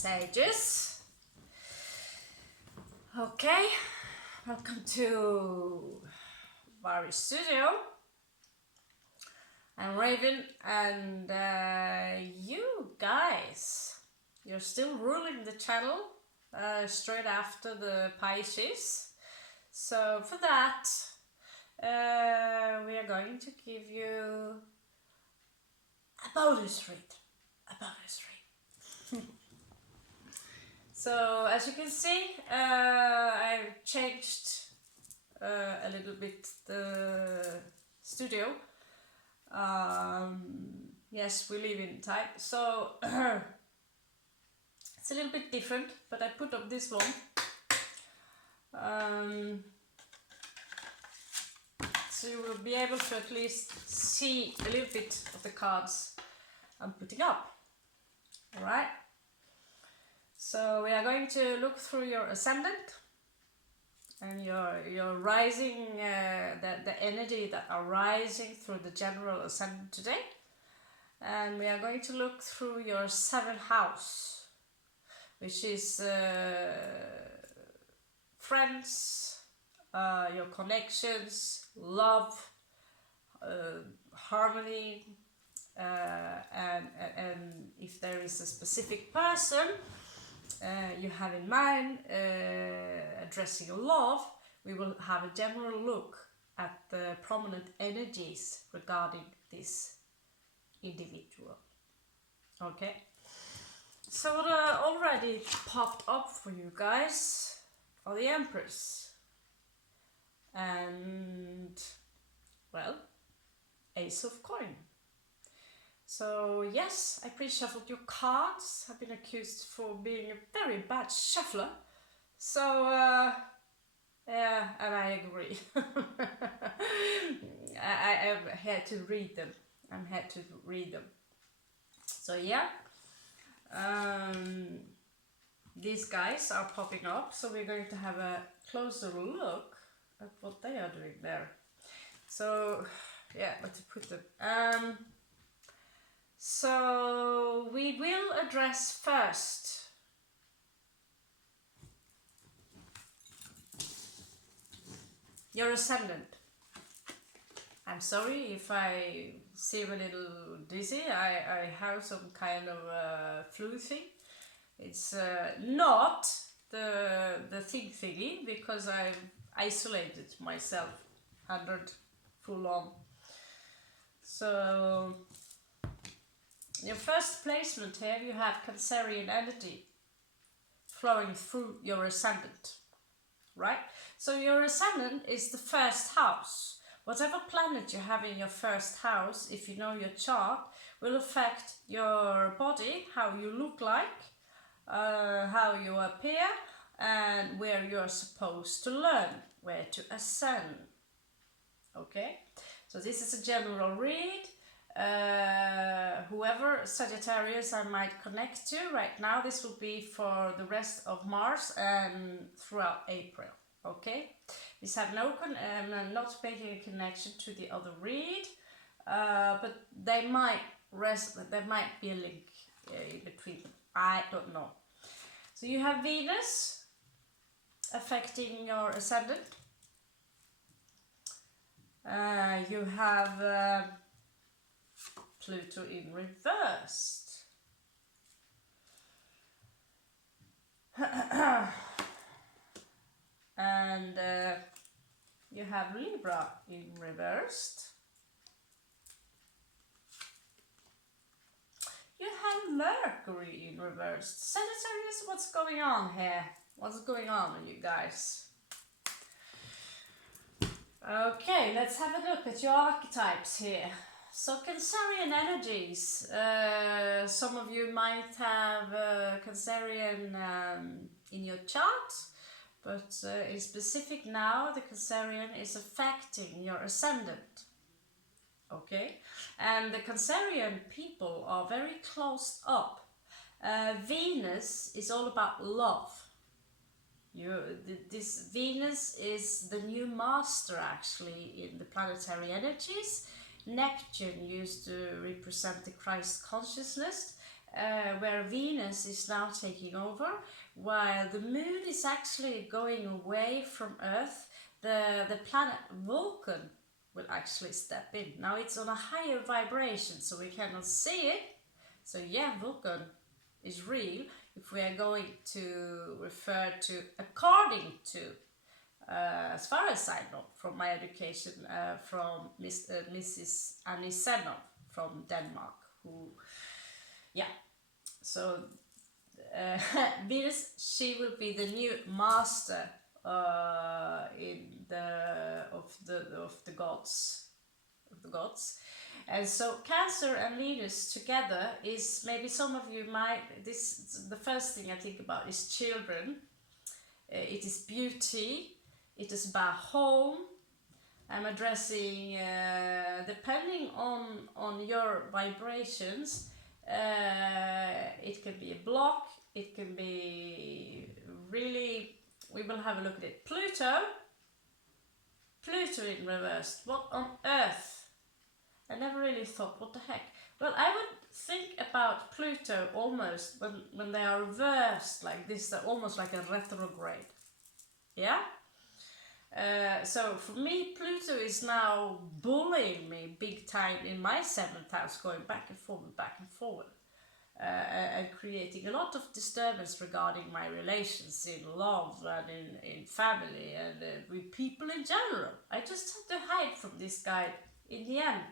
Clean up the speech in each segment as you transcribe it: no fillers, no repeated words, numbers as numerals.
Sages. Okay, welcome to Barry Studio. I'm Raven, and you guys, you're still ruling the channel straight after the Pisces. So for that, we are going to give you a bonus read. So as you can see, I've changed a little bit the studio. Yes, we live in type, so it's a little bit different, but I put up this one. So you will be able to at least see a little bit of the cards I'm putting up. Alright? So we are going to look through your Ascendant and your rising, the energy that are rising through the general Ascendant today. And we are going to look through your 7th house, which is friends, your connections, love, harmony, and if there is a specific person you have in mind addressing love, we will have a general look at the prominent energies regarding this individual. Okay, so what already popped up for you guys are the Empress and, well, Ace of Coin. So yes, I pre-shuffled your cards. I've been accused for being a very bad shuffler. So yeah, and I agree. I'm here to read them. I'm here to read them. So yeah, these guys are popping up. So we're going to have a closer look at what they are doing there. So yeah, let's put them. So we will address first your Ascendant. I'm sorry if I seem a little dizzy. I have some kind of flu thing. It's not the thingy because I've isolated myself 100 full on. So your first placement here, you have Cancerian energy flowing through your Ascendant, right? So your Ascendant is the first house. Whatever planet you have in your first house, if you know your chart, will affect your body, how you look like, how you appear, and where you're supposed to learn, where to ascend. Okay, so this is a general read. Whoever Saggitarius I might connect to right now, this will be for the rest of March and throughout April. Okay, these have no not making a connection to the other read, but they might there might be a link in between them. I don't know. So you have Venus affecting your Ascendant. You have Pluto in reversed. And you have Libra in reversed. You have Mercury in reversed. Sagittarius, what's going on here? What's going on with you guys? Okay, let's have a look at your archetypes here. So Cancerian energies, some of you might have Cancerian in your chart, but in specific now the Cancerian is affecting your Ascendant. Okay, and the Cancerian people are very closed up. Venus is all about love. This Venus is the new master actually in the planetary energies. Neptune used to represent the Christ consciousness, where Venus is now taking over, while the moon is actually going away from Earth. The planet Vulcan will actually step in. Now it's on a higher vibration, so we cannot see it. So yeah, Vulcan is real if we are going to refer to according to, as far as I know from my education, from Mrs. Annie Senov from Denmark, who, yeah, so Venus, she will be the new master in of the gods, and so Cancer and Venus together is, maybe some of you might, this, the first thing I think about is children. It is beauty, it is about home. I'm addressing, depending on your vibrations, it can be a block, it can be really, we will have a look at it. Pluto in reverse, what on earth? I never really thought, what the heck? Well, I would think about Pluto almost when they are reversed like this, they're almost like a retrograde. Yeah? So for me, Pluto is now bullying me big time in my 7th house, going back and forward, and creating a lot of disturbance regarding my relations in love and in family and with people in general. I just had to hide from this guy in the end.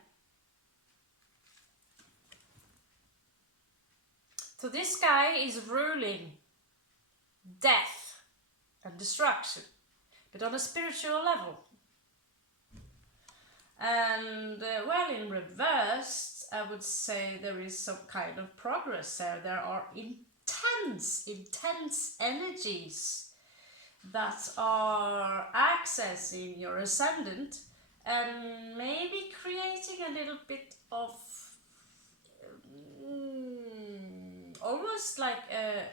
So this guy is ruling death and destruction, but on a spiritual level. And well, in reverse, I would say there is some kind of progress there. There are intense energies that are accessing your ascendant and maybe creating a little bit of almost like a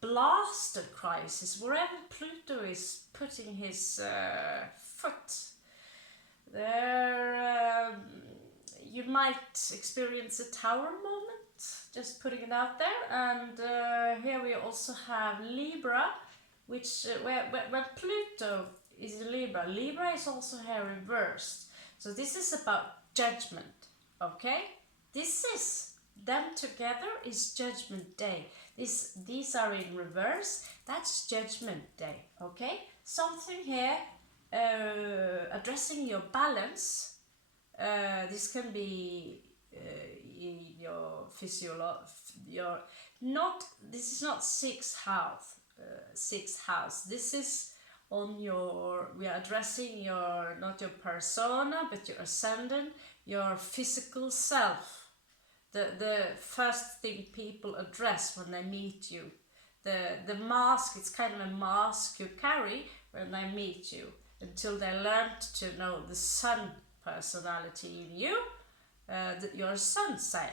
blaster crisis wherever Pluto is putting his foot. There you might experience a tower moment, just putting it out there. And here we also have Libra, which when Pluto is in Libra is also here reversed. So this is about judgment, okay? This is, them together is Judgment Day. These are in reverse, that's Judgment Day, okay? Something here addressing your balance. This can be in your this is not sixth house. This is on your, we are addressing your, not your persona, but your ascendant, your physical self. The first thing people address when they meet you. The mask, it's kind of a mask you carry when they meet you, until they learn to know the sun personality in you, your sun sign,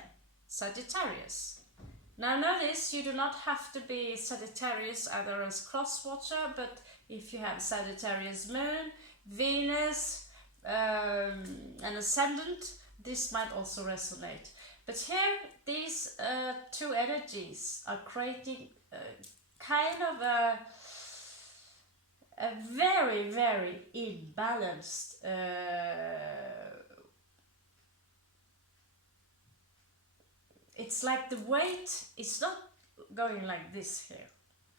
Sagittarius. Now notice, you do not have to be Sagittarius either as cross-watcher, but if you have Sagittarius moon, Venus, and ascendant, this might also resonate. But here, these two energies are creating kind of a very, very imbalanced it's like the weight is not going like this here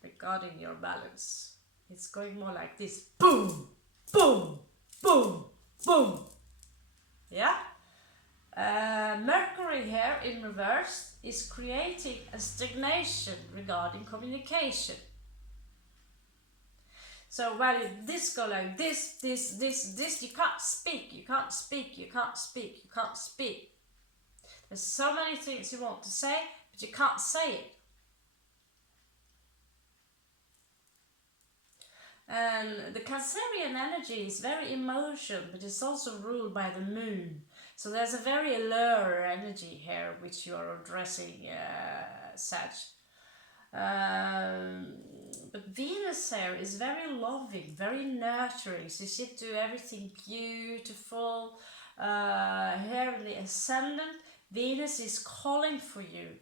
regarding your balance. It's going more like this. Boom, boom, boom, boom. Yeah? Mercury here in reverse is creating a stagnation regarding communication. So while this go like this, you can't speak. There's so many things you want to say, but you can't say it. And the Cancerian energy is very emotional, but it's also ruled by the moon. So there's a very allure energy here, which you are addressing, Sag. But Venus here is very loving, very nurturing. So she do everything beautiful. Here in the Ascendant, Venus is calling for you.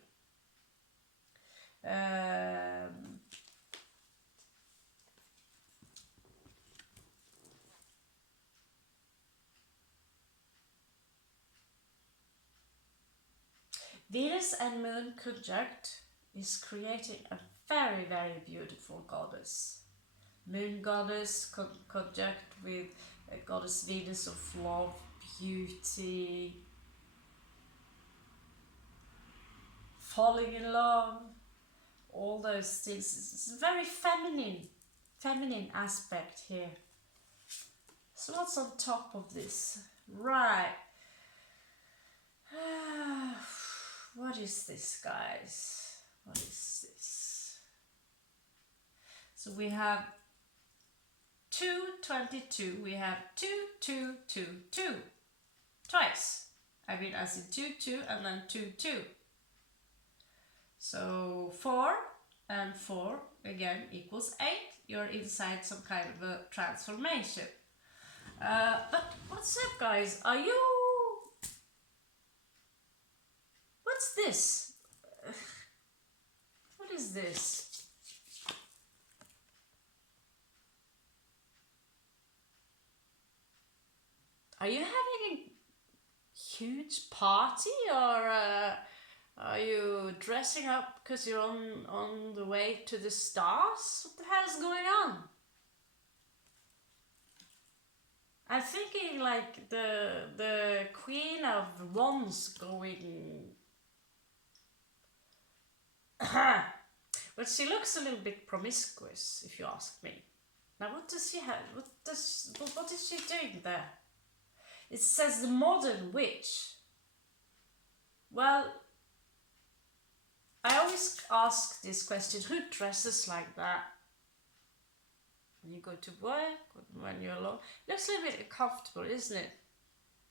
Venus and Moon conjunct is creating a very, very beautiful goddess. Moon goddess conjunct with a goddess Venus of love, beauty, falling in love, all those things. It's a very feminine aspect here. So what's on top of this? Right. What is this, guys? What is this? So we have 222. We have 2222 twice. I mean, as in 2 and then 2 So 4 and 4 again equals 8. You're inside some kind of a transformation. But what's up, guys? Are you? What's this? What is this? Are you having a huge party, or are you dressing up because you're on the way to the stars? What the hell's going on? I'm thinking like the Queen of Wands going. But she looks a little bit promiscuous, if you ask me. Now, what does she have? What is she doing there? It says the modern witch. Well, I always ask this question: who dresses like that? When you go to work, when you're alone, it looks a little bit uncomfortable, isn't it?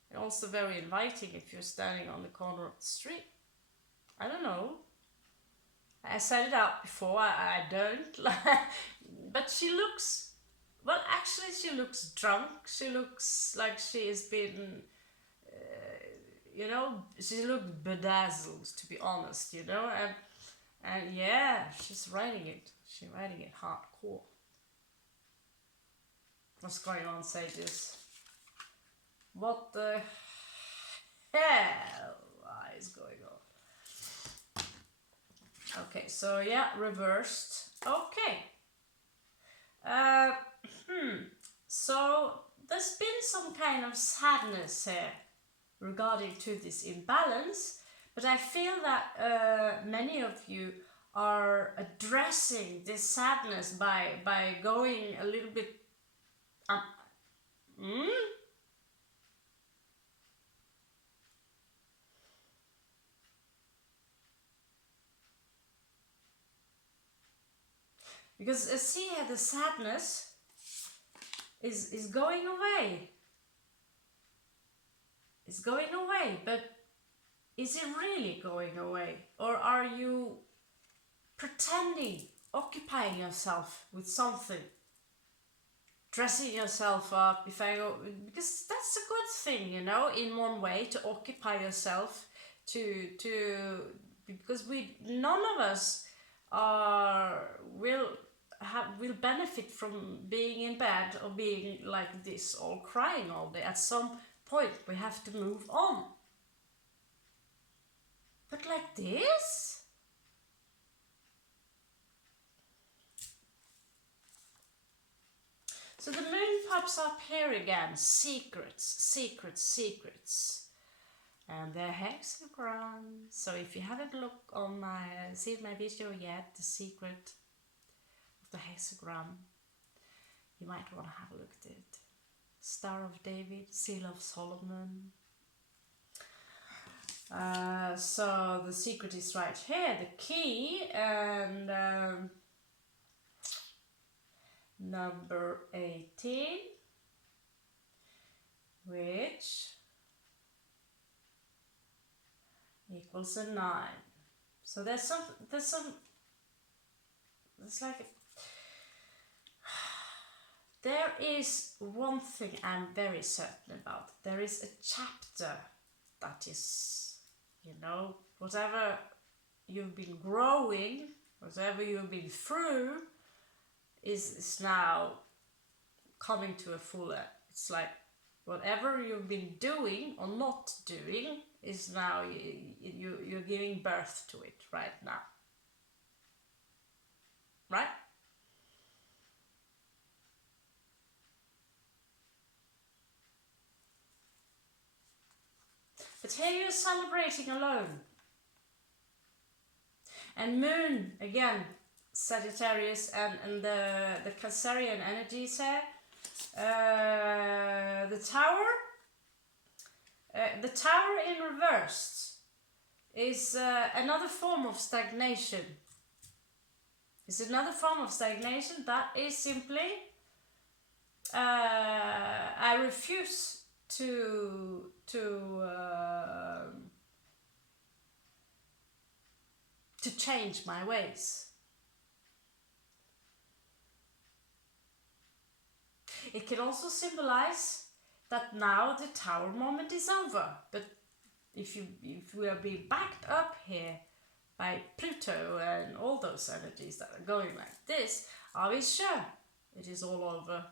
And also very inviting if you're standing on the corner of the street. I don't know. I said it out before, I don't. But she looks, well, actually she looks drunk. She looks like she has been, you know, she looks bedazzled, to be honest, you know. And yeah, she's writing it. She's writing it hardcore. What's going on, sages? What the hell is going on? Okay, so yeah, reversed. Okay. So there's been some kind of sadness here regarding to this imbalance, but I feel that many of you are addressing this sadness by going a little bit because see here, the sadness is going away. It's going away, but is it really going away? Or are you pretending, occupying yourself with something? Dressing yourself up, if I go, because that's a good thing, you know, in one way, to occupy yourself, because none of us will benefit from being in bed or being like this, or crying all day. At some point we have to move on. But like this? So the moon pops up here again. Secrets. And the hexagram. So if you haven't seen my video yet, the secret of the hexagram, you might want to have a look at it. Star of David, Seal of Solomon. So the secret is right here, the key, and number 18, which equals a 9. So there's like there is one thing I'm very certain about. There is a chapter that is You know, whatever you've been growing, whatever you've been through, is now coming to a full end. It's like whatever you've been doing or not doing is now you're giving birth to it right now. Right? But here you're celebrating alone. And Moon, again, Sagittarius and the Cancerian energies here. The Tower in reverse is another form of stagnation. It's another form of stagnation that is simply I refuse to change my ways. It can also symbolize that now the Tower moment is over. But if we are being backed up here by Pluto and all those energies that are going like this, are we sure it is all over?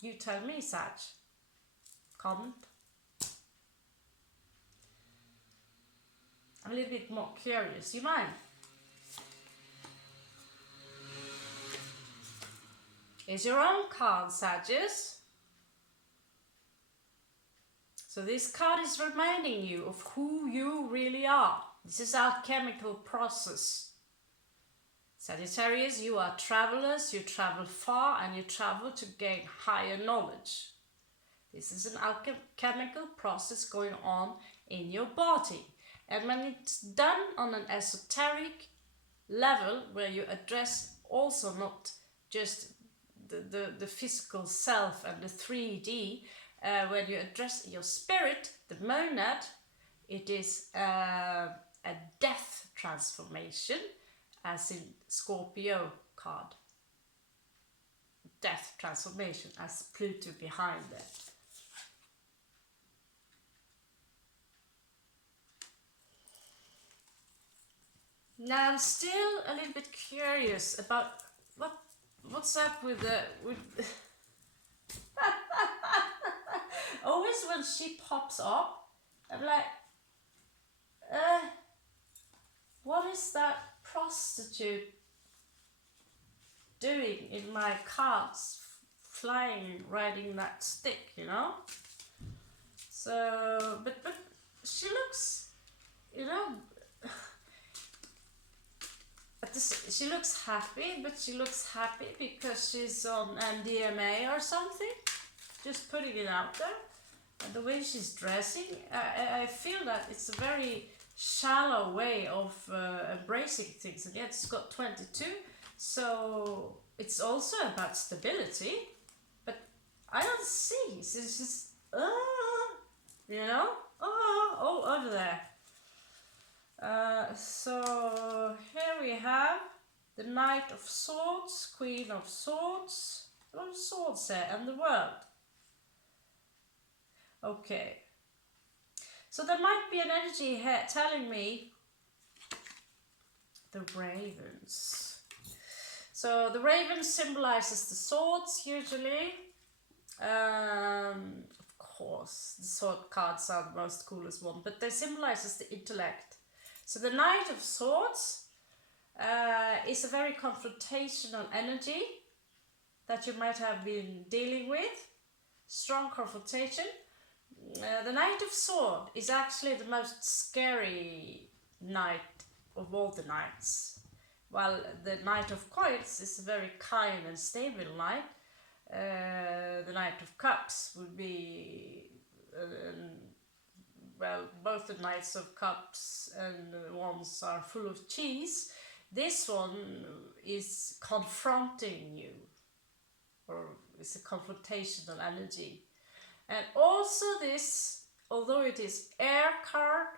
You tell me, Sag. Comment. I'm a little bit more curious. You mind? Is your own card, Sagittarius. So this card is reminding you of who you really are. This is alchemical process. Sagittarius, you are travelers, you travel far and you travel to gain higher knowledge. This is an alchemical process going on in your body. And when it's done on an esoteric level, where you address also not just the physical self and the 3D, when you address your spirit, the monad, it is a death transformation, as in Scorpio card. Death transformation, as Pluto behind it. Now I'm still a little bit curious about what's up with always when she pops up, I'm like, what is that prostitute doing in my cards, flying, riding that stick, you know? So, but she looks, you know, she looks happy, but she looks happy because she's on MDMA or something. Just putting it out there. And the way she's dressing, I feel that it's a very shallow way of embracing things. And yet it's got 22, so it's also about stability. But I don't see. It's just, you know, over there. So here we have the Knight of Swords, Queen of Swords, a lot of swords there, and the World. Okay, so there might be an energy here telling me the ravens. So the raven symbolizes the swords usually. Of course, the sword cards are the most coolest one, but they symbolizes the intellect. So the Knight of Swords is a very confrontational energy that you might have been dealing with. Strong confrontation. The Knight of Swords is actually the most scary knight of all the knights. While the Knight of Coins is a very kind and stable knight. The Knight of Cups would be... well, both the Knights of Cups and Wands are full of cheese. This one is confronting you, or it's a confrontational energy. And also this, although it is air card,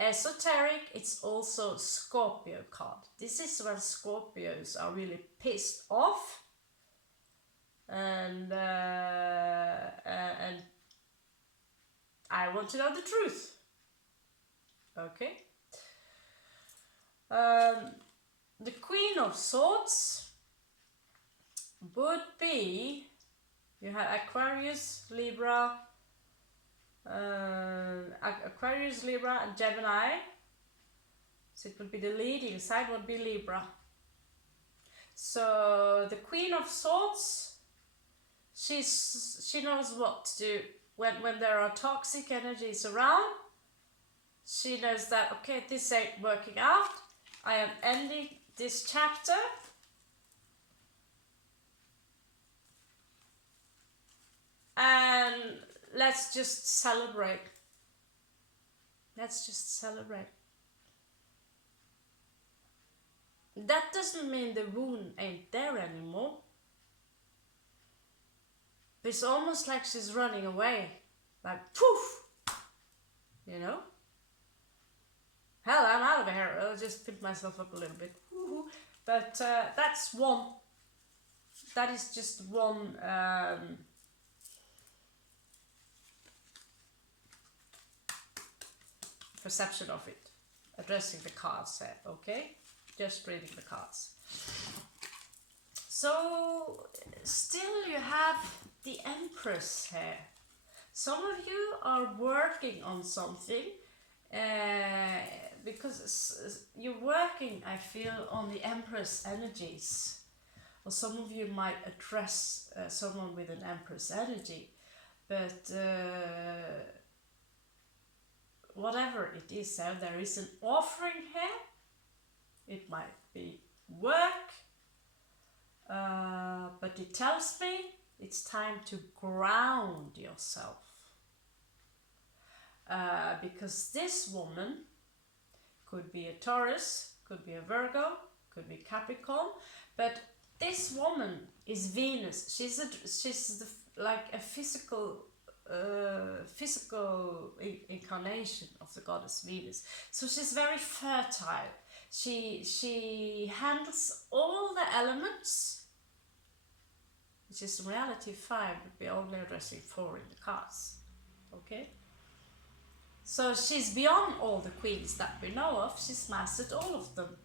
esoteric, it's also Scorpio card. This is when Scorpios are really pissed off, and I want to know the truth. Okay. The Queen of Swords would be, you have Aquarius, Libra, Aquarius, Libra, and Gemini. So it would be the leading side would be Libra. So the Queen of Swords, she knows what to do when there are toxic energies around. She knows that, okay, this ain't working out. I am ending this chapter. And let's just celebrate. Let's just celebrate. That doesn't mean the wound ain't there anymore. It's almost like she's running away. Like, poof! You know? Hell, I'm out of here. I'll just pick myself up a little bit. But that's one. That is just one perception of it. Addressing the cards here, okay? Just reading the cards. So, still you have the Empress here. Some of you are working on something because you're working, I feel, on the Empress energies. Or some of you might address someone with an Empress energy. But whatever it is, there is an offering here. It might be work, but it tells me it's time to ground yourself. Because this woman could be a Taurus, could be a Virgo, could be Capricorn, but this woman is Venus. She's like a physical incarnation of the goddess Venus. So she's very fertile. She handles all the elements, which is in reality 5, but we're only addressing 4 in the cards. Okay? So she's beyond all the queens that we know of. She's mastered all of them.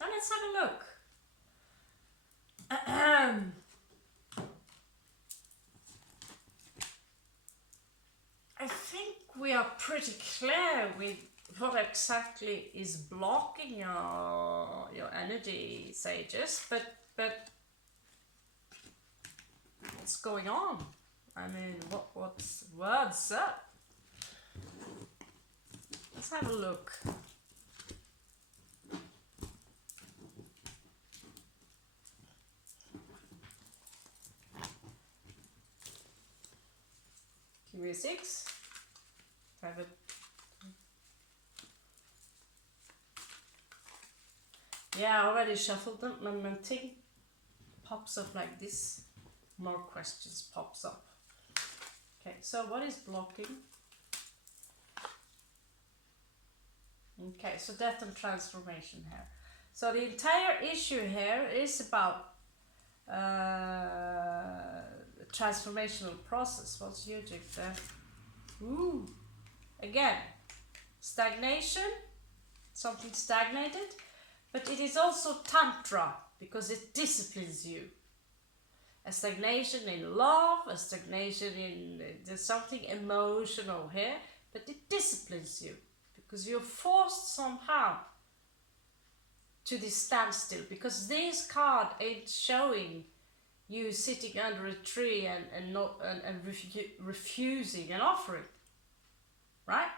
Now let's have a look. I think we are pretty clear with what exactly is blocking your energy, sages, but what's going on? I mean, what's up? Let's have a look. Give me a 6. Have it. Yeah, I already shuffled them. When thing pops up like this, more questions pops up. Okay, so what is blocking? Okay, so death and transformation here. So the entire issue here is about transformational process. What's Hijacked there? Ooh, again, stagnation, something stagnated, but it is also tantra because it disciplines you. A stagnation in love, a stagnation in there's something emotional here, but it disciplines you because you're forced somehow to this standstill, because this card ain't showing you sitting under a tree and refusing an offering, right?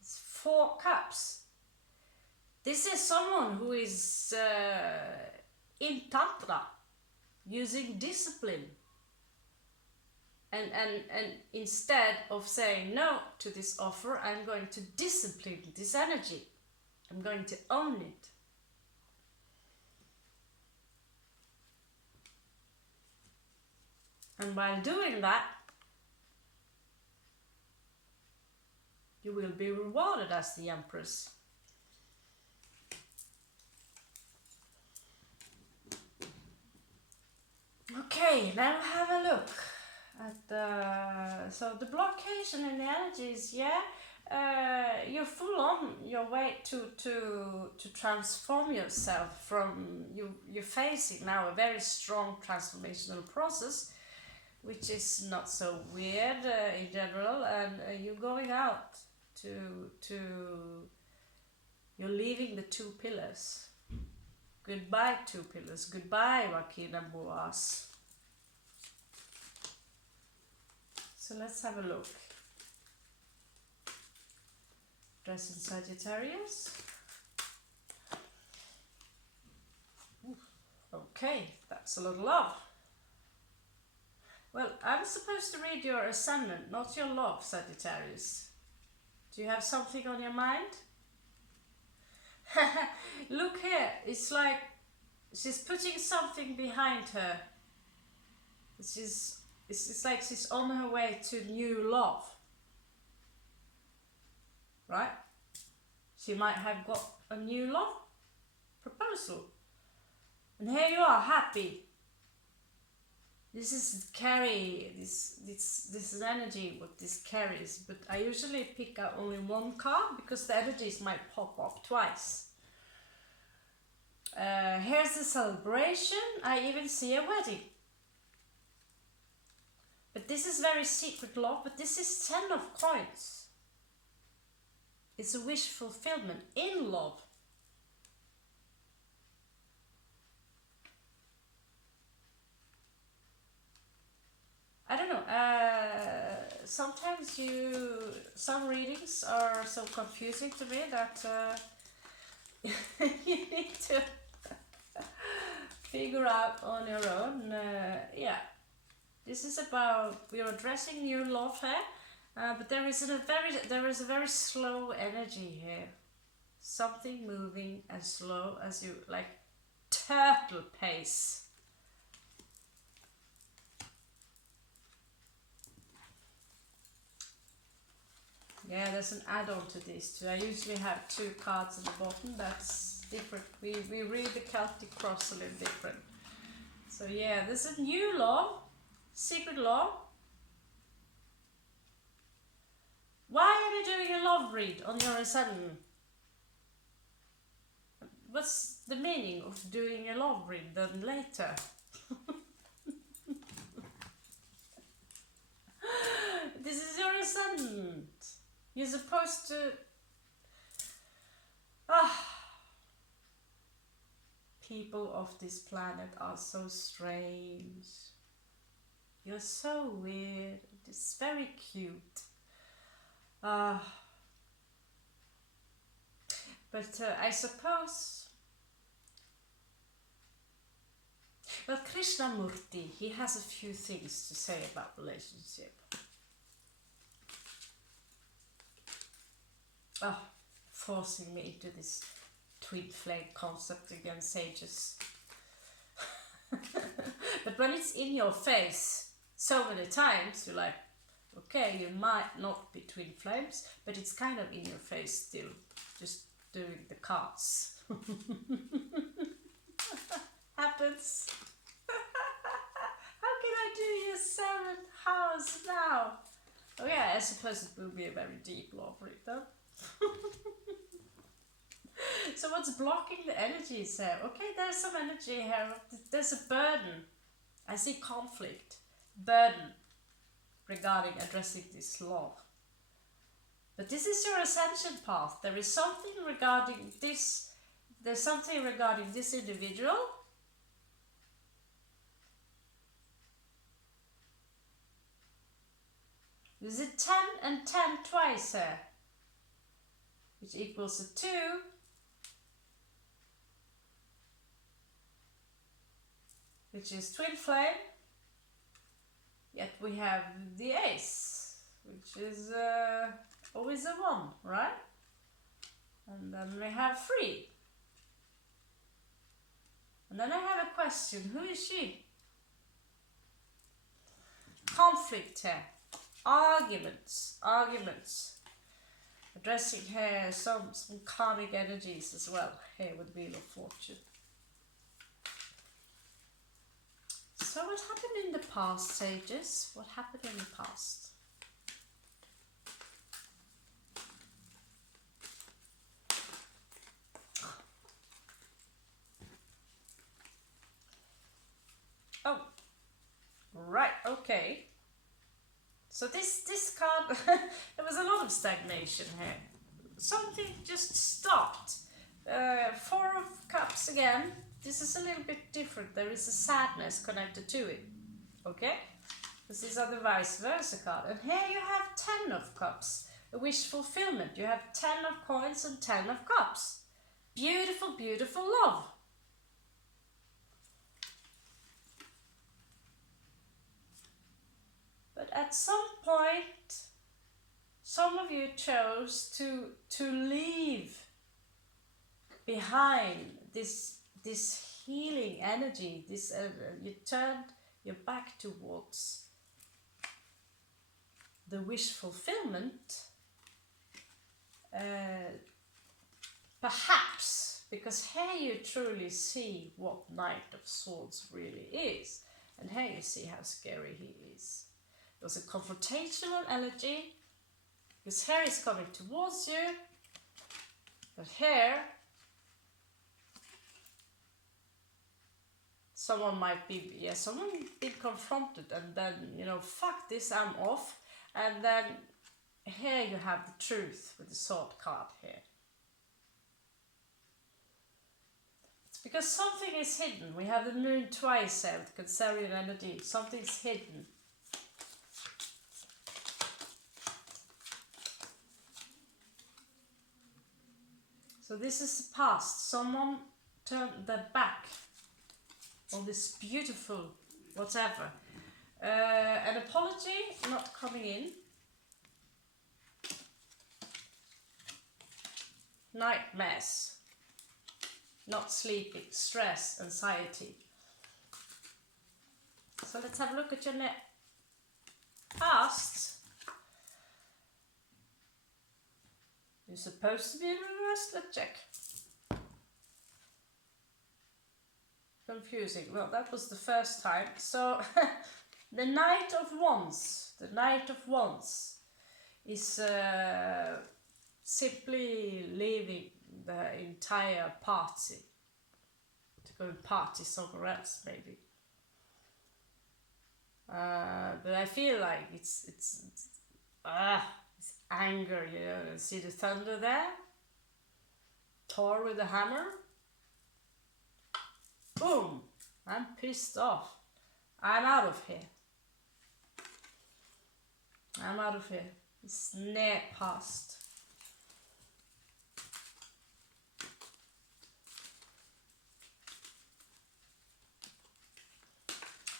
It's 4 cups. This is someone who is in tantra, using discipline, and instead of saying no to this offer, I'm going to discipline this energy. I'm going to own it. And while doing that, you will be rewarded as the Empress. Okay, now have a look at the, so the blockation in the energies, you're full on your way to transform yourself from, you're facing now a very strong transformational process, which is not so weird in general, and you're going out to, you're leaving the two pillars. Goodbye, two pillars. Goodbye, Joaquin and Boaz. So let's have a look. Addressing Sagittarius. Okay, that's a lot of love. Well, I'm supposed to read your Ascendant, not your love, Sagittarius. Do you have something on your mind? Look here, it's like she's putting something behind her. It's like she's on her way to new love. Right? She might have got a new love proposal. And here you are, happy. This is carry, this is energy, what this carries. But I usually pick out only one card because the energies might pop up twice. Here's the celebration. I even see a wedding. But this is very secret love, but this is 10 of coins. It's a wish fulfillment in love. I don't know, sometimes some readings are so confusing to me that you need to figure out on your own. Yeah, this is about, we're addressing new love here, but there is a very slow energy here. Something moving as slow as you, like turtle pace. Yeah, there's an add-on to this too. I usually have 2 cards at the bottom. That's different. We read the Celtic cross a little different. So yeah, there's a new law, secret law. Why are you doing a love read on your Ascendant? What's the meaning of doing a love read then later? This is your Ascendant. You're supposed to... People of this planet are so strange. You're so weird. It's very cute. But I suppose... Well, Krishnamurti, he has a few things to say about relationship. Forcing me into this twin flame concept against sages. But when it's in your face so many times, you're like, okay, you might not be twin flames, but it's kind of in your face still, just doing the cards. Happens. How can I do your 7th house now? Oh yeah, I suppose it will be a very deep love read though. So what's blocking the energies here? Okay, there's some energy here. There's a burden. I see conflict, burden regarding addressing this love. But this is your ascension path. There is something regarding this. There's something regarding this individual. Is it 10 and 10 twice here? Which equals a 2. Which is twin flame. Yet we have the ace, which is always a 1, right? And then we have 3. And then I have a question. Who is she? Conflict here. Arguments. Addressing here some karmic energies as well. Here with Wheel of Fortune. So what happened in the past, sages? What happened in the past? Oh, right, okay. So this card, there was a lot of stagnation here. Something just stopped. Four of Cups again. This is a little bit different. There is a sadness connected to it. Okay? Because these are the vice versa card. And here you have 10 of Cups. A wish fulfillment. You have 10 of Coins and 10 of Cups. Beautiful, beautiful love. But at some point, some of you chose to leave behind this healing energy. This you turned your back towards the wish fulfillment. Perhaps because here you truly see what Knight of Swords really is, and here you see how scary he is. It was a confrontational energy, because here is coming towards you, but here someone might be, someone been confronted and then, you know, fuck this, I'm off. And then here you have the truth with the sword card here. It's because something is hidden. We have the moon twice here with Cancerian energy. Something's hidden. So this is the past. Someone turned their back on this beautiful whatever. An apology not coming in. Nightmares. Not sleeping. Stress. Anxiety. So let's have a look at your past. You're supposed to be in reverse. Let's check. Confusing. Well, that was the first time. So the Knight of Wands. The Knight of Wands is simply leaving the entire party to go and party somewhere else, maybe. But I feel like it's anger, you know. See the thunder there? Thor with the hammer. Boom! I'm pissed off. I'm out of here. I'm out of here. It's near past.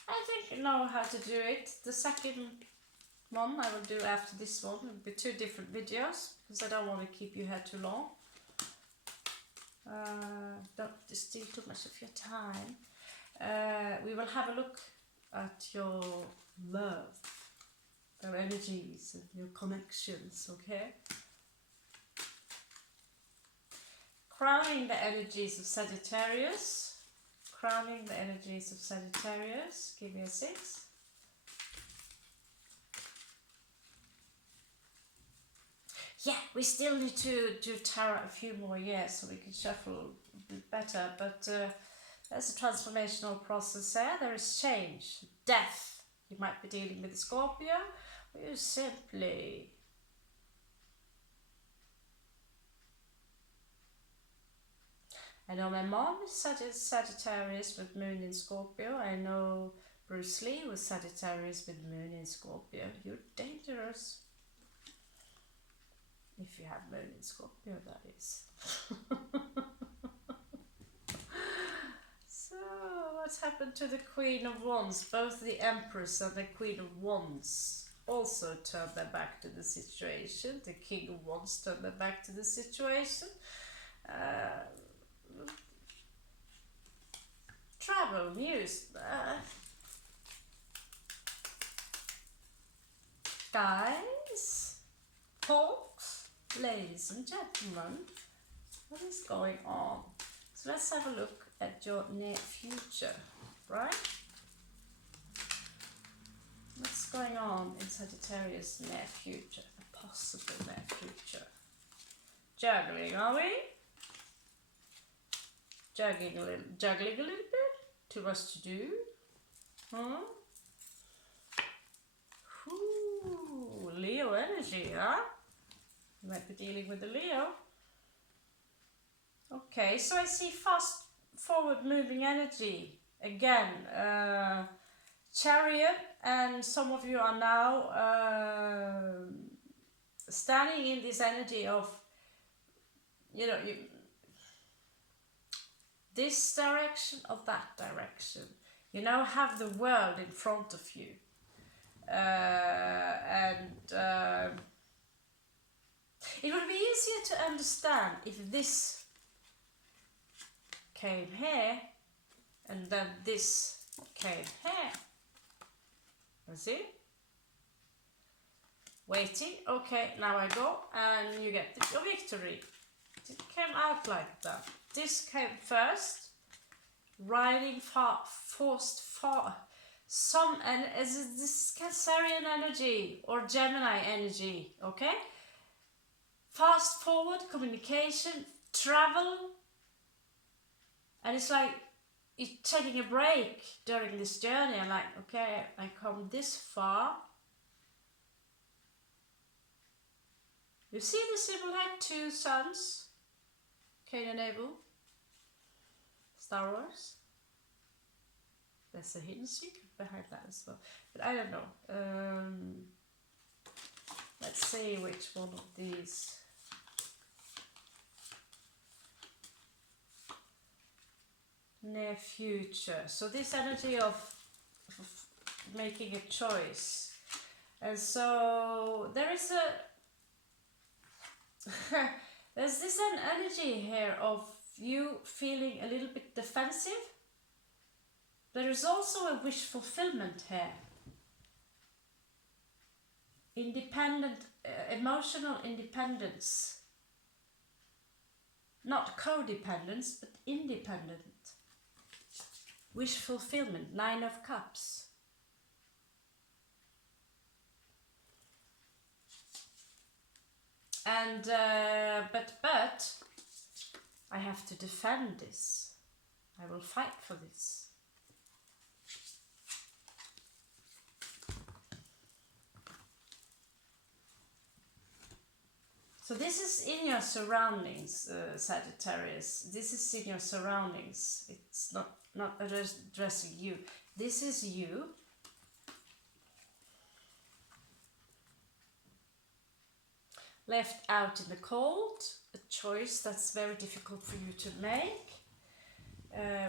I think you know how to do it. The second one I will do after this one. It will be two different videos because I don't want to keep you here too long. Don't steal too much of your time. We will have a look at your love, your energies and your connections, okay? Crowning the energies of Sagittarius. Crowning the energies of Sagittarius. Give me a 6. Yeah, we still need to do tarot a few more years so we can shuffle a bit better, but there's a transformational process there. There is change, death. You might be dealing with a Scorpio, or you simply I know my mom is Sagittarius with moon in Scorpio. I know Bruce Lee was Sagittarius with moon in Scorpio. You're dangerous. If you have moon in Scorpio, that is. So, what's happened to the Queen of Wands? Both the Empress and the Queen of Wands also turned their back to the situation. The King of Wands turned their back to the situation. Travel, news. Guys, folks, ladies and gentlemen, what is going on? So let's have a look at your near future, right? going on in Sagittarius near future? A possible near future. Juggling, are we? Juggling a little bit. Too much to do. Huh? Ooh, Leo energy, huh? You might be dealing with the Leo. Okay, so I see fast forward moving energy. Again, Chariot, and some of you are now standing in this energy of, you know, this direction or that direction. You now have the world in front of you. It would be easier to understand if this came here and then this came here. You see? Waiting. Okay, now I go and you get your victory. It came out like that. This came first. Riding forced far. Some, and as this Cancerian energy or Gemini energy, okay? Fast forward, communication, travel, and it's like you're taking a break during this journey. I'm like, okay, I come this far. You see the symbol had 2 suns, Cain and Abel, Star Wars. There's a hidden secret behind that as well, but I don't know. Let's see which one of these. Near future. So this energy of making a choice, and so there is there's this an energy here of you feeling a little bit defensive. There is also a wish fulfillment here. Independent, emotional independence. Not codependence, but independent. Wish fulfillment, 9 of Cups. And, but, I have to defend this. I will fight for this. So this is in your surroundings, Sagittarius. This is in your surroundings. It's not addressing you. This is you. Left out in the cold. A choice that's very difficult for you to make.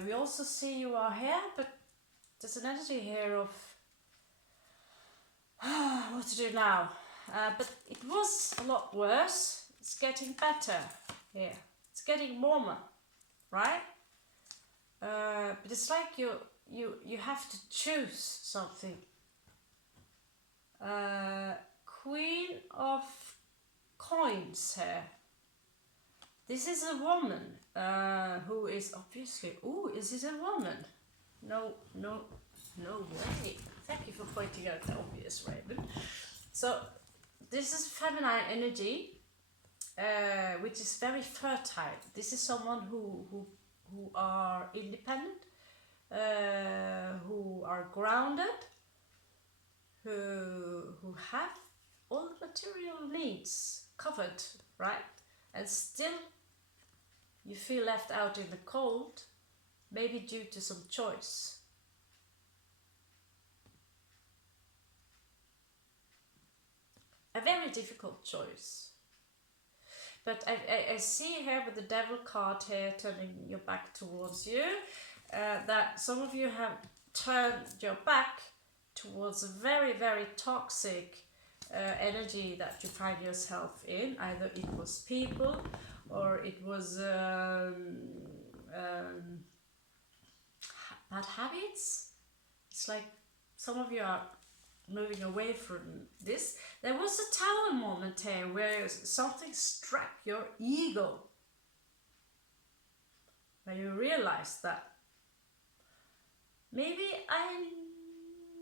We also see you are here, but there's an energy here of what to do now. But it was a lot worse. It's getting better here. It's getting warmer, right? But it's like you have to choose something. Queen of Coins here. This is a woman who is obviously. Ooh, is it a woman? No way. Thank you for pointing out the obvious, Raven. So this is feminine energy, which is very fertile. This is someone who are independent, who are grounded, who have all the material needs covered, right? And still you feel left out in the cold, maybe due to some choice. A very difficult choice. But I see here with the Devil card here turning your back towards you, that some of you have turned your back towards a very, very toxic energy that you find yourself in. Either it was people or it was bad habits. It's like some of you are moving away from this. There was a Tower moment here where something struck your ego, where you realized that maybe I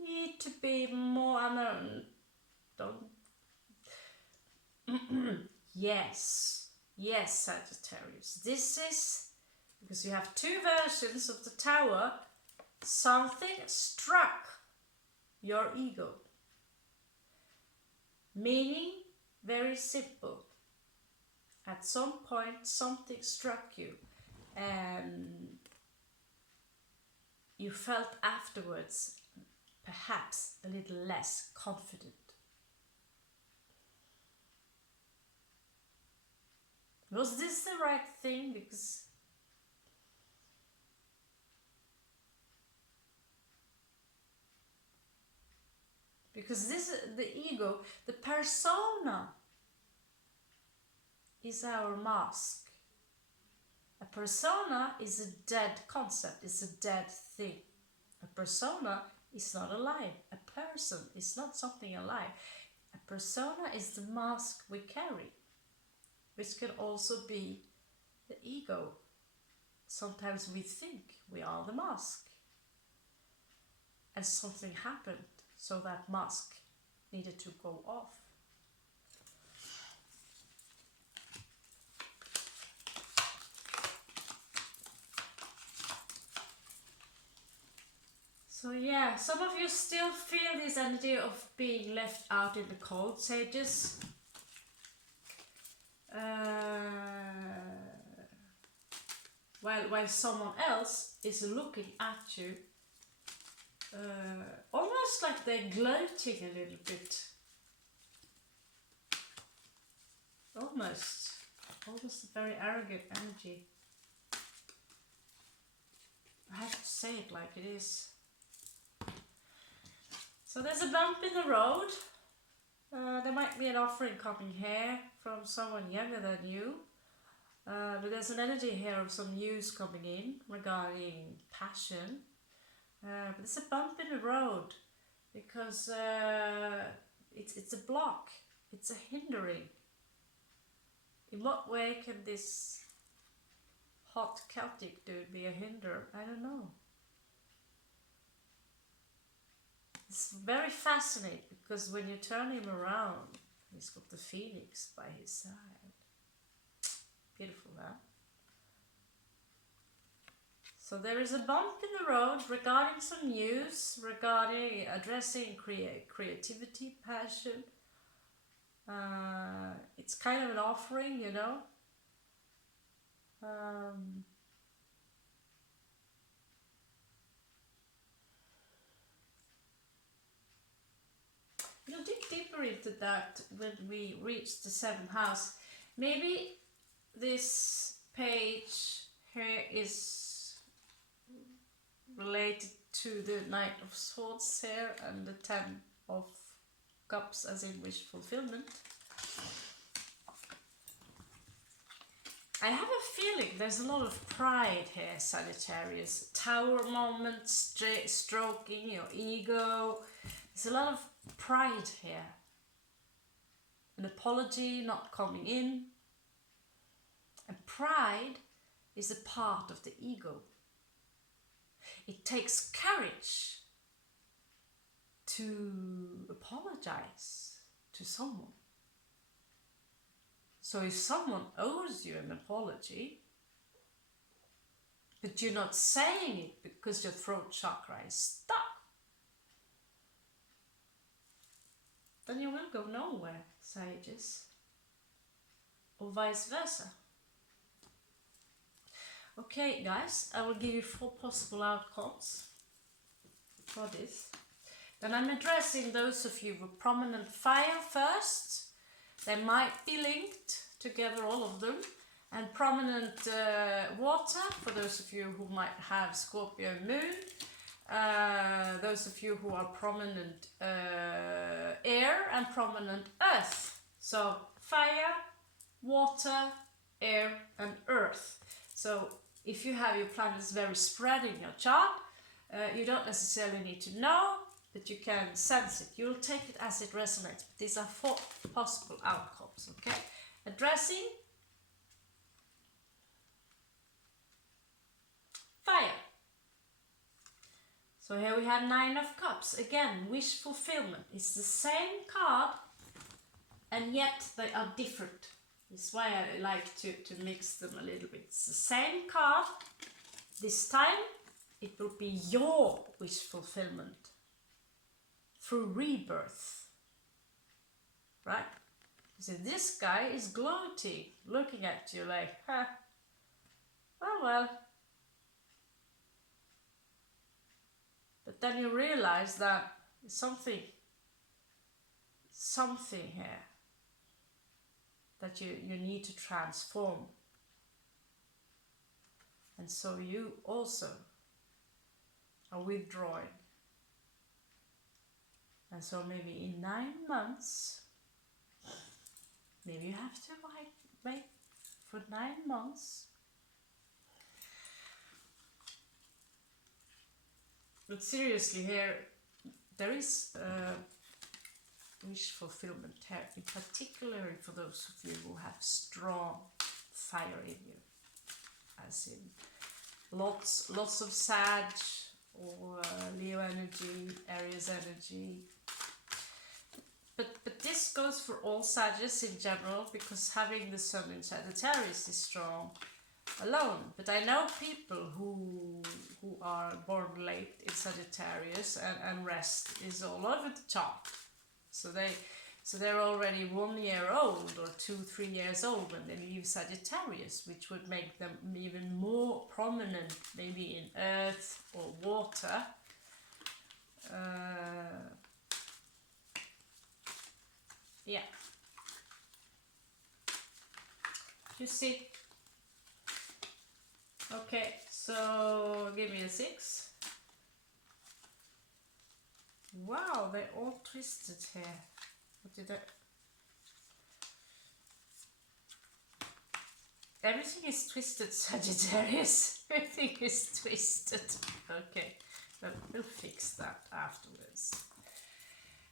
need to be more don't. Yes, Sagittarius. This is because you have two versions of the Tower. Something struck your ego. Meaning, very simple. At some point, something struck you, and you felt afterwards perhaps a little less confident. Was this the right thing? Because this, the ego, the persona, is our mask. A persona is a dead concept, it's a dead thing. A persona is not alive. A person is not something alive. A persona is the mask we carry, which can also be the ego. Sometimes we think we are the mask, and something happened, so that mask needed to go off. So yeah, some of you still feel this energy of being left out in the cold, sages. While someone else is looking at you, almost like they're gloating a little bit. Almost a very arrogant energy. I have to say it like it is. So there's a bump in the road. There might be an offering coming here from someone younger than you. But there's an energy here of some news coming in regarding passion. But it's a bump in the road because it's a block. It's a hindering. In what way can this hot Celtic dude be a hinder? I don't know. It's very fascinating because when you turn him around, he's got the phoenix by his side. Beautiful, huh? So there is a bump in the road regarding some news, regarding addressing creativity, passion. It's kind of an offering, you know. We'll dig deeper into that when we reach the 7th house. Maybe this page here is related to the Knight of Swords here and the 10 of Cups as in wish fulfillment. I have a feeling there's a lot of pride here, Sagittarius. Tower moment, stroking your ego. There's a lot of pride here. An apology not coming in. And pride is a part of the ego. It takes courage to apologize to someone. So if someone owes you an apology, but you're not saying it because your throat chakra is stuck, then you will go nowhere, sages. Or vice versa. Okay, guys, I will give you 4 possible outcomes for this. Then I'm addressing those of you with prominent fire first. They might be linked together, all of them. And prominent water, for those of you who might have Scorpio moon. Those of you who are prominent air and prominent earth. So fire, water, air and earth. So if you have your planets very spread in your chart, you don't necessarily need to know, but you can sense it. You'll take it as it resonates. But these are 4 possible outcomes, okay? Addressing fire. So here we have Nine of Cups. Again, wish fulfillment. It's the same card, and yet they are different. That's why I like to mix them a little bit. It's the same card. This time, it will be your wish fulfillment through rebirth. Right? So this guy is gloating, looking at you like, huh, well. But then you realize that something here that you need to transform. And so you also are withdrawing. And so maybe in 9 months, maybe you have to wait for 9 months. But seriously here, there is wish fulfillment here, in particular for those of you who have strong fire in you, as in lots of Sag or Leo energy, Aries energy. But this goes for all Sagittarius in general, because having the Sun in Sagittarius is strong alone. But I know people who are born late in Sagittarius and rest is all over the top. So they're already 1 year old or 2-3 years old when they leave Sagittarius, which would make them even more prominent, maybe in earth or water. Yeah. You see. Okay, so give me a 6. Wow, they're all twisted here. What did I... Everything is twisted, Sagittarius. Everything is twisted. Okay, but we'll fix that afterwards.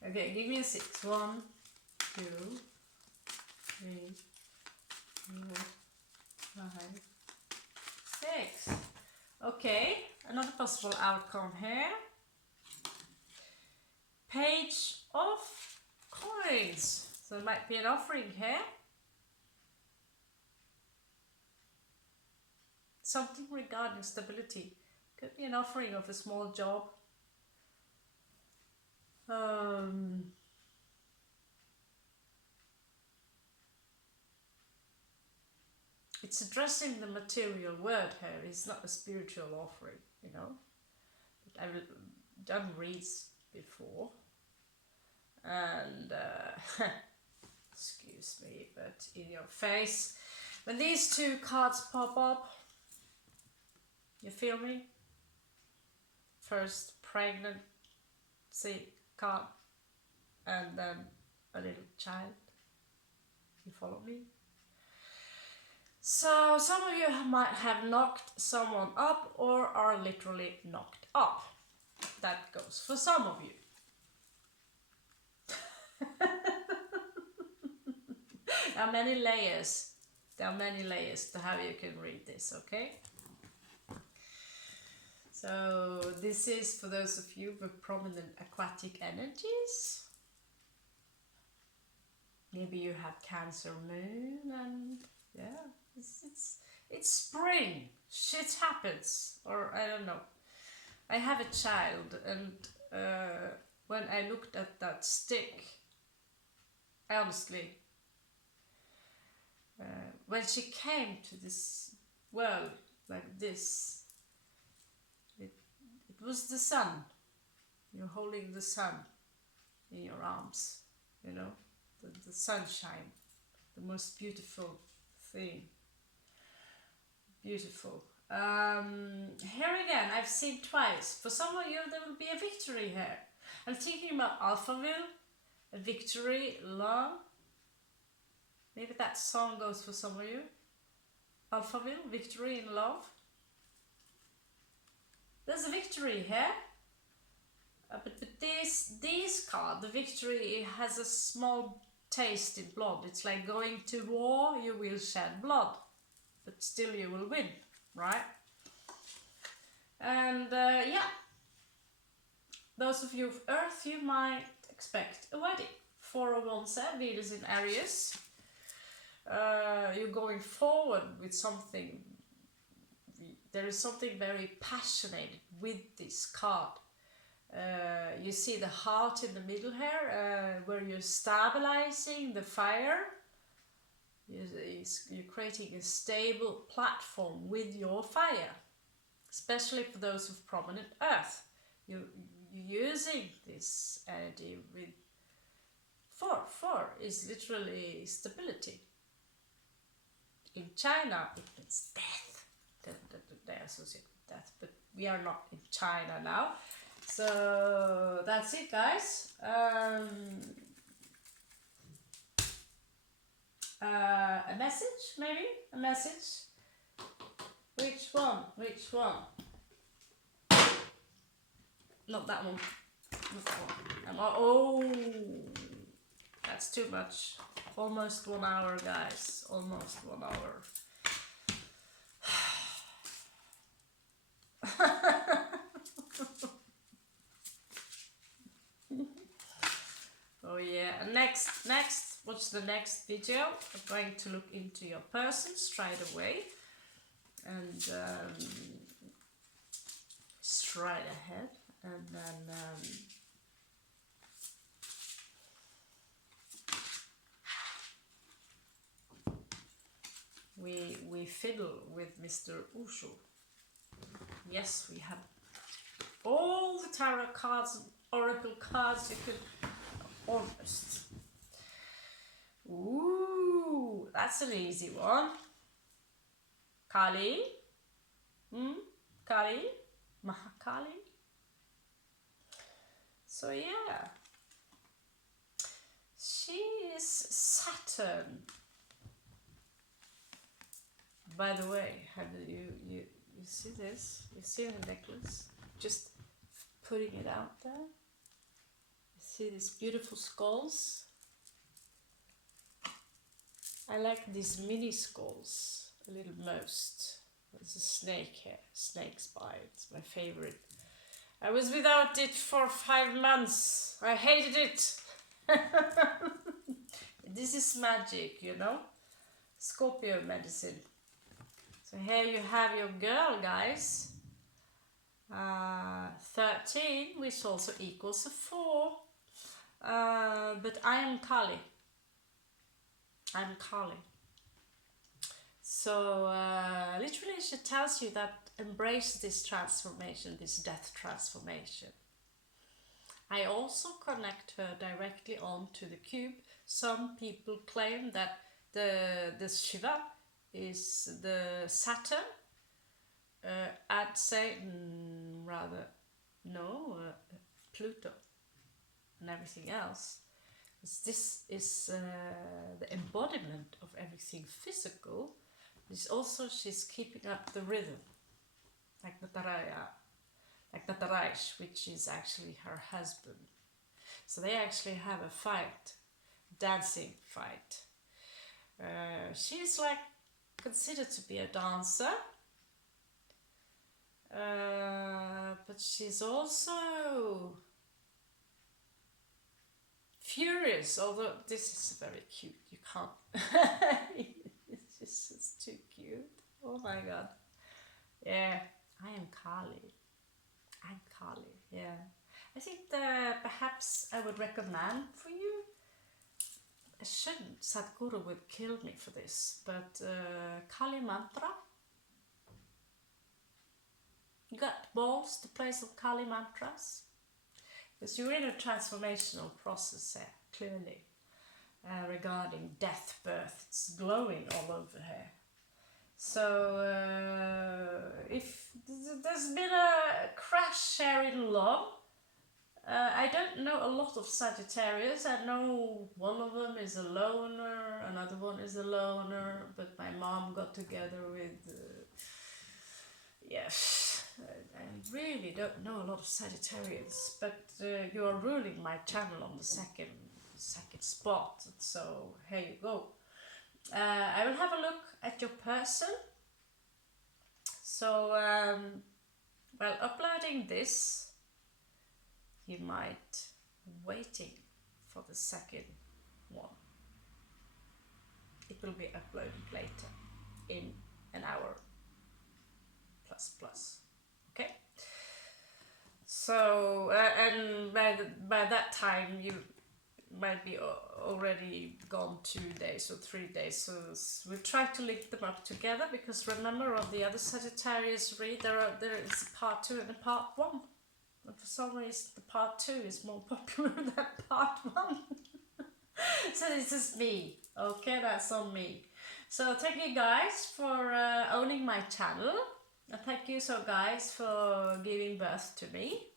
Okay, give me a 6. 1, 2, 3, 4, 5, 6. Okay, another possible outcome here. Page of Coins. So there might be an offering here. Something regarding stability. Could be an offering of a small job. It's addressing the material world here. It's not a spiritual offering, you know. I've done reads before, and excuse me, but in your face, when these two cards pop up, you feel me? First pregnancy card, and then a little child. You follow me? So some of you might have knocked someone up or are literally knocked up. That goes for some of you. There are many layers. There are many layers to how you can read this, okay? So this is for those of you with prominent aquatic energies. Maybe you have Cancer moon, and yeah, it's spring. Shit happens, or I don't know. I have a child, and when I looked at that stick, I honestly, when she came to this world like this, it was the sun. You're holding the sun in your arms, you know, the sunshine, the most beautiful thing. Beautiful. Here again, I've seen twice. For some of you, there will be a victory here. I'm thinking about Alphaville, a victory, love. Maybe that song goes for some of you. Alphaville, victory in love. There's a victory here. But this card, the victory, has a small taste in blood. It's like going to war, you will shed blood, but still you will win, right? And yeah, those of you of Earth, you might expect a wedding. 401 Venus in Aries. You're going forward with something. There is something very passionate with this card. You see the heart in the middle here, where you're stabilizing the fire. You're creating a stable platform with your fire, especially for those of prominent Earth. You're using this energy with 4. 4 is literally stability. In China, it means death. They associate with death, but we are not in China now. So that's it, guys. A message, maybe? A message? Which one? Which one? Not that one. Not that one. Oh, that's too much. Almost 1 hour, guys. Almost 1 hour. Oh yeah. Next, watch the next video. I'm going to look into your person straight away. And straight ahead. And then we fiddle with Mr. Ushu. Yes, we have all the tarot cards and oracle cards you could almost. Ooh, that's an easy one. Kali. Kali. Mahakali. So yeah. She is Saturn. By the way, have you see this? You see the necklace? Just putting it out there. You see these beautiful skulls? I like these mini skulls a little most. There's a snake here, snake spine. It's my favorite. I was without it for 5 months. I hated it. This is magic, you know? Scorpio medicine. So here you have your girl, guys. 13, which also equals a 4. But I am Kali. I'm Kali. So literally she tells you that embrace this transformation, this death transformation. I also connect her directly onto the cube. Some people claim that the Shiva is the Saturn. I'd say rather no, Pluto and everything else. This is the embodiment of everything physical. This also, she's keeping up the rhythm, like Nataraj, which is actually her husband. So they actually have a fight, dancing fight. She's like considered to be a dancer, but she's also furious, although this is very cute. You can't. It's just too cute. Oh my god. Yeah, I am Kali. I'm Kali, yeah. I think that perhaps I would recommend for you, I shouldn't, Sadhguru would kill me for this, but Kali mantra. You got balls to play some Kali mantras? Because you're in a transformational process here, clearly, regarding death, birth. It's glowing all over here. So, if there's been a crash here in love, I don't know a lot of Sagittarius. I know one of them is a loner, another one is a loner, but my mom got together with, yes, I really don't know a lot of Sagittarius, but you are ruling my channel on the second spot, so here you go. I will have a look at your person. So, while uploading this, you might waiting for the second one. It will be uploaded later in an hour plus. Okay. So and by that time you might be already gone 2 days or 3 days. So we'll try to link them up together, because remember, on the other Sagittarius read there is a part 2 and a part 1. And for some reason the part 2 is more popular than part 1. So this is me. Okay, that's on me. So thank you guys for owning my channel. And thank you so guys for giving birth to me.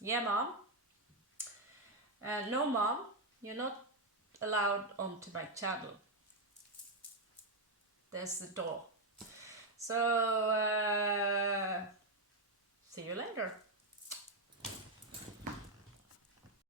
Yeah, mom. No, mom, you're not allowed onto my channel. There's the door. So see you later.